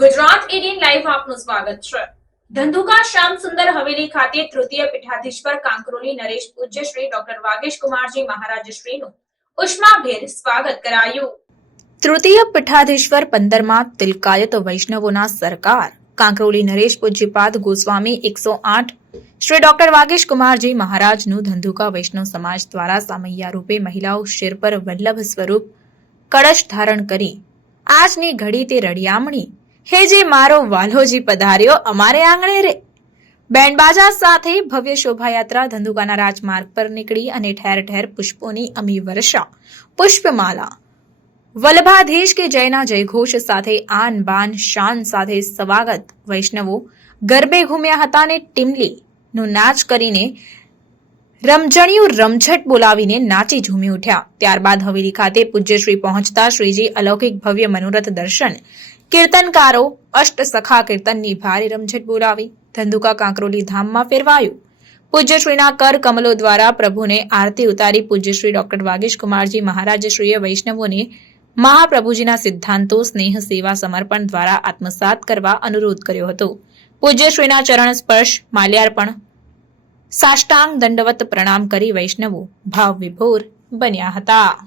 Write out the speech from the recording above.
Gujarat 18 live આપનું સ્વાગત છે। ધંધુકા શ્યામ સુંદર હવેલી ખાતે તૃતીય પીઠાધીશ્વર કાંકરોલી નરેશ પૂજ્ય શ્રી ડોક્ટર વાગીશ કુમારજી મહારાજ શ્રીનું ઉષ્માભેર સ્વાગત કરાયું। તૃતીય પીઠાધીશ્વર 15મા તિલકાયત વૈષ્ણવોના સરકાર કાંકરોલી નરેશ પૂજ્યપાદ ગોસ્વામી 108 શ્રી ડોક્ટર વાગીશ કુમારજી મહારાજનું ધંધુકા વૈષ્ણવ સમાજ દ્વારા સામૈયા રૂપે મહિલાઓ શિર પર વલ્લભ સ્વરૂપ કળશ ધારણ કરી આજની ઘડી તે રડિયામણી હે જે મારો વાલોજી પધાર્યો અમારે આંગણે રે બેન્ડબાજા સાથે ભવ્ય શોભાયાત્રા ધંધુકાના રાજમાર્ગ પર નીકળી અને ઠેર ઠેર પુષ્પોની અમી વર્ષા પુષ્પમાલા વલ્લભાધીશ કે જયના જયઘોષ સાથે આન બાન શાન સાથે સ્વાગત વૈષ્ણવો ગરબે ઘૂમ્યા હતા અને ટીમલીનો નાચ કરીને રમઝણિયું રમઝટ બોલાવીને નાચી ઝૂમી ઉઠ્યા। ત્યારબાદ હવેલી ખાતે પૂજ્યશ્રી પહોંચતા શ્રીજી અલૌકિક ભવ્ય મનોરથ દર્શન કીર્તનકારો અષ્ટ સખા કીર્તનની ભારે રમઝટ બોલાવી ધંધુકા કાંકરોલી ધામમાં ફેરવાયું। પૂજ્યશ્રીના કર કમલો દ્વારા પ્રભુને આરતી ઉતારી પૂજ્યશ્રી ડોક્ટર વાગીશ કુમારજી મહારાજશ્રીએ વૈષ્ણવોને મહાપ્રભુજીના સિદ્ધાંતો સ્નેહ સેવા સમર્પણ દ્વારા આત્મસાત કરવા અનુરોધ કર્યો હતો। પૂજ્યશ્રીના ચરણ સ્પર્શ માલ્યાર્પણ સાષ્ટાંગ દંડવત પ્રણામ કરી વૈષ્ણવો ભાવ વિભોર બન્યા હતા।